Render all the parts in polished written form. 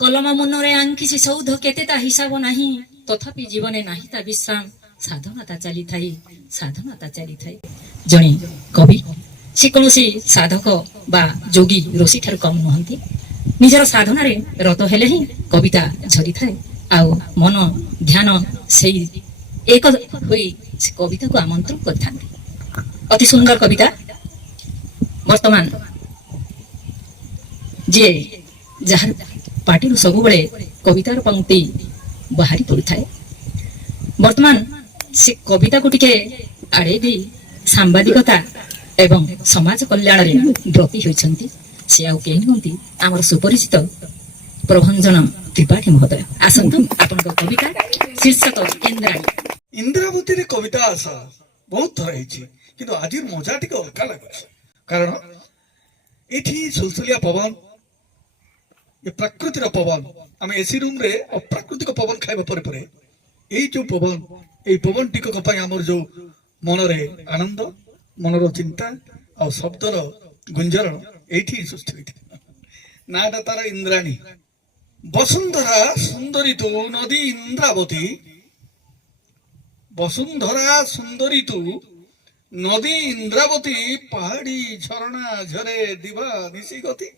कलम मनरे आंकिछि सौध केते ता हिसाब नाही तथापि जीवने नाही ता विश्राम साधनाता चली थाई जणे कवि से कौनसी साधक बा जोगी ऋषि ठार कम नुहंती निजर साधनारे रत हेले ही कविता झरी थाए आउ मन ध्यान से एक होई से कविता को आमंत्रण करथांती अति सुंदर कविता वर्तमान जे जहार पार्टी सबु बळे कवितार पंक्ति बाहरी पड़ी थाए वर्तमान से कविता को टिके आड़े भी सांबादिकता एवं समाज कल्याण रे ब्रती होइछंती से आउ केहि नहंती आमर सुपरिचित प्रभंजन त्रिपाठी महोदय आसंतु आपन कविता शीर्षक इंद्राणी इंद्रावती रे कविता आसा बहुत थर हेछि किंतु आजिर मजा टिके अलका लागुछ कारण एठी सुलसुलिया पवन ये प्रकृतिर पवन आम एसी रूम रे अप्राकृतिक पवन खाइबा परे परे एई जो पवन एई पवन टिकक पई हमर जो मन रे आनंद मनर चिंता आ शब्दर गुंजरण एठी सृष्टि होइथि नाटा तार इंद्राणी वसुंधरा सुंदरी तू नदी इंद्रावती वसुंधरा सुंदरी तू नदी इंद्रावती पहाड़ी झरणा झरे दिवा निशी गति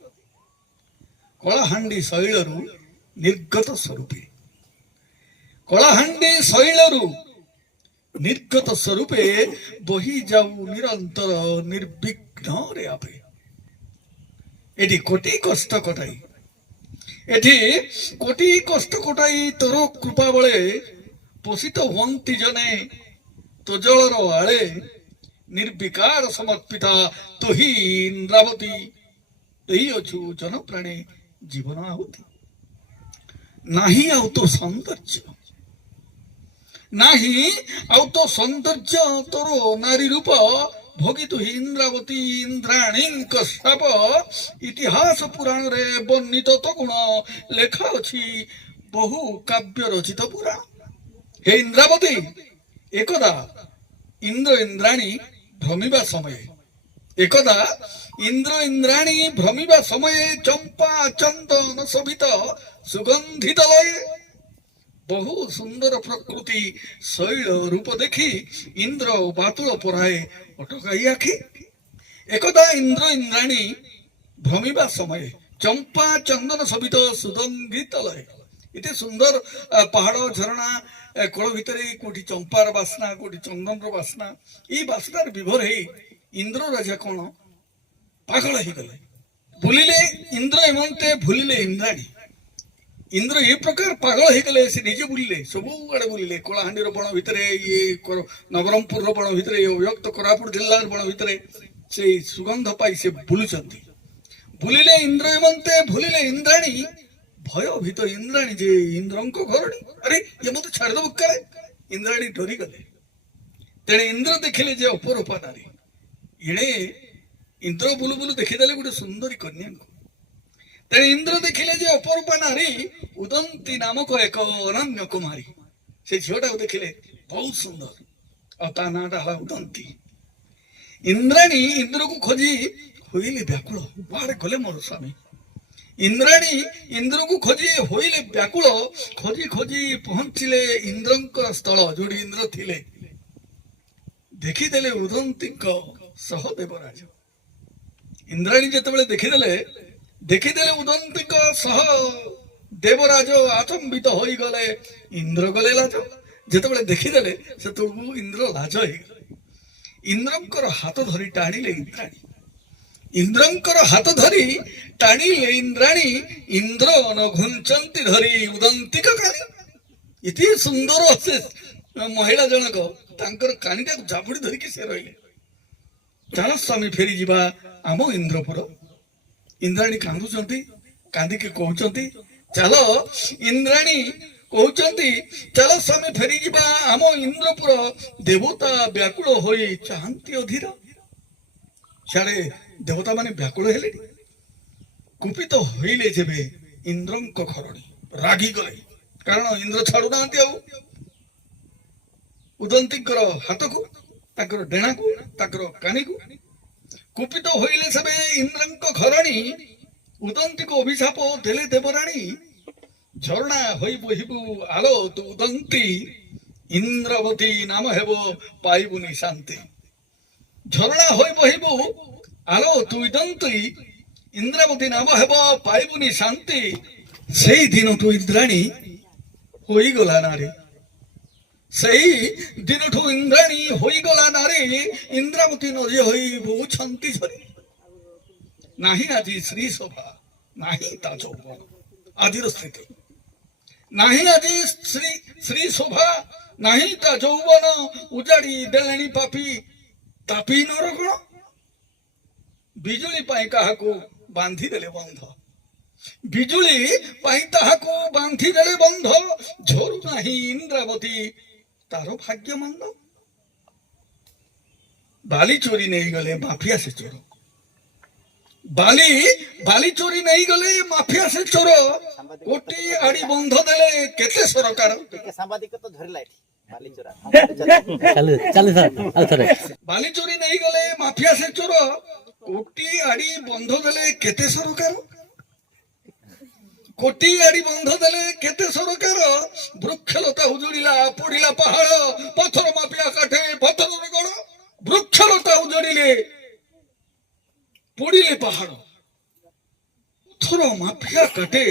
कलाहांडी शैलरू निर्गत स्वरूपे कलाहांडी शैलरू निर्गत स्वरूपे बही जाऊ निरंतर निर्विघ्न रे आपे एटी कोटी कष्ट कटाई एटी कोटी कष्ट कटाई तोर कृपा बळे पोषित हुअंती जने तो जलर आळे निर्विकार समर्पिता तो ही इंद्रावती तही अछु जन प्राणी जीवन आहुति नाही आउ तो सौंदर्य नाही आउ तो सौंदर्य तोर नारी रूप भोगितु ही इंद्रावती इंद्राणी शाप इतिहास पुराण रे वर्णित तो गुण लेखा अछि बहु काव्य रचित पुराण हे इंद्रावती एकदा इंद्र इंद्राणी भ्रमिबा समय एकदा इंद्र इंद्राणी भ्रमिबा समय चंपा चंदन शोभित सुगंधित लय बहु सुंदर प्रकृति शैल रूप देखी इंद्र बातुल पराए अटकाई आखि एकदा इंद्र इंद्राणी भ्रमिबा समय चंपा चंदन शोभित सुगंधित लय इते सुंदर पहाड़ झरणा कोल भितरे कोठी चंपार बासना कोठी चंदन बासना ई बासनार विभोर हे इंद्र राजा कोन पागल ही गले भूलिले इंद्र हेमंते भूलिले इंद्राणी इंद्र ये प्रकार पागल ही गले से निजे बुलिले सबु आड़े बुलिले कलाहांडीर बण भितरे ये नवरंगपुर बण भितरे व्यक्त कोरापुट जिल्लार बण भितरे से सुगंध पाई से बुलुचंती भूलिले इंद्र हेमंते भूलिले इंद्राणी भय भीत इंद्राणी जे इंद्रंको घरणी अरे ये मत छाड़ दब काले इंद्राणी डरी गले तेणे इंद्र देखिले जे अपरूपा नारी इणे इंद्र बुलु बुलु देखिदेले गोटे सुंदरी कन्या को तेणे इंद्र देखिले जे अपरूपा नारी उदंती नामक एक अनन्य कुमारी से झीटा को देखिले बहुत सुंदर और ता नाटा हला उदंती इंद्राणी इंद्र को खोजी होइले व्याकुल बाड़े गले मोर स्वामी इंद्राणी इंद्र को खोजी होइले व्याकुल खोजी खोजी पहुंचिले इंद्रंकर स्थल जोड़ी इंद्र थिले देखिदेले उदंती सह देवराज इंद्राणी जेतेबेले देखिदेले उदंती सह देवराज आचंबित होई गले इंद्र गले लाज जेतेबेले देखिदेले सेतबेलू इंद्र लाज होई गले इंद्रंकर हाथ धरी टाणिले इंद्राणी इंद्रंकर हाथ धरी टाणिले इंद्राणी इंद्र न घुंचंती धरी उदंती कानी इति सुंदर असे महिला जनक तांकर कानीटा जाबुड़ी धरिकी से रहिले चल स्वामी फेरी जीवा आम इंद्रपुर इंद्राणी कांदुचंती कांदिकी कहउचंती चल इंद्राणी कहउचंती चल स्वामी फेरी जीवा आम इंद्रपुर देवता व्याकुल होई चाहंती अधीर छाड़े देवता माने व्याकुल हेले कुपित होइले जेबे इंद्रंक खरणी रागी गले कारण इंद्र छाड़ू नांती आउ उदंतीकर हाथ को ताकर डेणा को ताकर कानी को कुपित होइले सबे इंद्रंक घरणी उदंती को अभिशाप देले देवराणी ঝরଣା হই বহিবু আলো তু উদন্তি ইন্দ্রাবতী নাম হেব পাইবুনি শান্তি। ঝরଣା হই বহিবু আলো তু উদন্তি ইন্দ্রাবতী নাম হেব পাইবুনি শান্তি। সেই দিনଠୁ ଇନ୍ଦ୍ରାଣୀ ହୋଇଗଲା ନାରୀ। ସେଇ ଦିନଠୁ ଇନ୍ଦ୍ରାଣୀ ହୋଇଗଲା ନାରୀ। ଇନ୍ଦ୍ରାବତୀ ନଦୀ ହୋଇ ବହୁଛନ୍ତି ଝରି। ନାହିଁ ଆଜି ଶ୍ରୀ ଶୋଭା ନାହିଁ ତା ଯୌବନ। ଆଜିର ସ୍ଥିତି ନାହିଁ ଆଜି ଶ୍ରୀ ଶୋଭା ନାହିଁ ତା ଯୌବନ। ଉଜାଡି ଦେଲେଣି ପାପି ତାପି ନରଗଣ। ବିଜୁଳି ପାଇଁ କାହାକୁ ବାନ୍ଧିଦେଲେ ବନ୍ଧ। ବିଜୁଳି ପାଇଁ ତାହାକୁ ବାନ୍ଧିଦେଲେ ବନ୍ଧ। ଝରୁ ନାହିଁ ଇନ୍ଦ୍ରାବତୀ ତାର ଭାଗ୍ୟ ମନ୍ଦ। ବାଲି ଚୋରି ନେଇଗଲେ ମାଫିଆ ସେ ଚୋର। ବାଲି ଚୋରି ନେଇଗଲେ ମାଫିଆ ସେ ଚୋର। କୋଟି ଆଡି ବନ୍ଧ ଦେଲେ କେତେ ସରକାର। ବାଲି ଚୋରି ନେଇଗଲେ ମାଫିଆ ସେ ଚୋର। କୋଟି ଆଡି ବନ୍ଧ ଦେଲେ କେତେ ସରକାର। କୋଟି ଆଡି ବନ୍ଧ ଦେଲେ କେତେ ସରକାର। ବୃକ୍ଷଲତା ଉଜୁଡିଲା ପୋଡିଲା ପାହାଡ। ପଥର ମାଫିଆ କାଠେ ପଥରର ଗଣ। ବୃକ୍ଷଲତା ଉଜୁଡିଲେ ପୋଡିଲେ ପାହାଡ। ପଥର ମାଫିଆ କାଠେ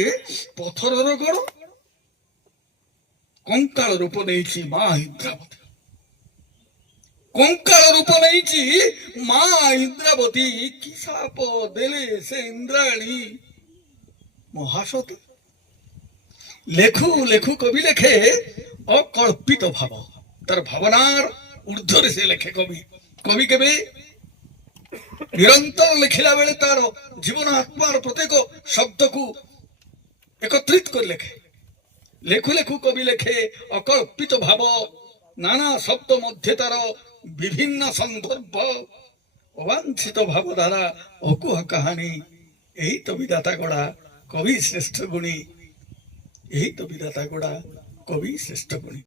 ପଥରର ଗଣ। କଙ୍କାଳ ରୂପ ନେଇଛି ମା ଇନ୍ଦ୍ରାବତୀ। କଙ୍କାଳ ରୂପ ନେଇଛି ମା ଇନ୍ଦ୍ରାବତୀ। କି ସାପ ଦେଲେ ସେ ଇନ୍ଦ୍ରାଣୀ ମହାସତୀ। ଲେଖୁ ଲେଖୁ କବି ଲେଖେ ଅକଳ୍ପିତ ଭାବ। ତାର ଭାବନାର ঊର୍ଧ୍ୱରେ ସେ ଲେଖେ କବି। କବି କେବେ ନିରନ୍ତର ଲେଖିଲା ବେଳେ ତାର ଜୀବନ ଆତ୍ମାର ପ୍ରତ୍ୟେକ ଶବ୍ଦକୁ ଏକତ୍ରିତ କରି ଲେଖେ। ଲେଖୁ ଲେଖୁ କବି ଲେଖେ ଅକଳ୍ପିତ ଭାବ। ନାନା ଶବ୍ଦ ମଧ୍ୟ ତାର ବିଭିନ୍ନ ସନ୍ଦର୍ଭ। ଅବାଞ୍ଛିତ ଭାବ ଦ୍ୱାରା ଅକୁହା କାହାଣୀ। ଏହି ତ ବିଧାତା ଗଢା କବି ଶ୍ରେଷ୍ଠ ଗୁଣୀ। ଏହି ତ ବିଧାତା ଗଢା କବି ଶ୍ରେଷ୍ଠ ଗୁଣୀ।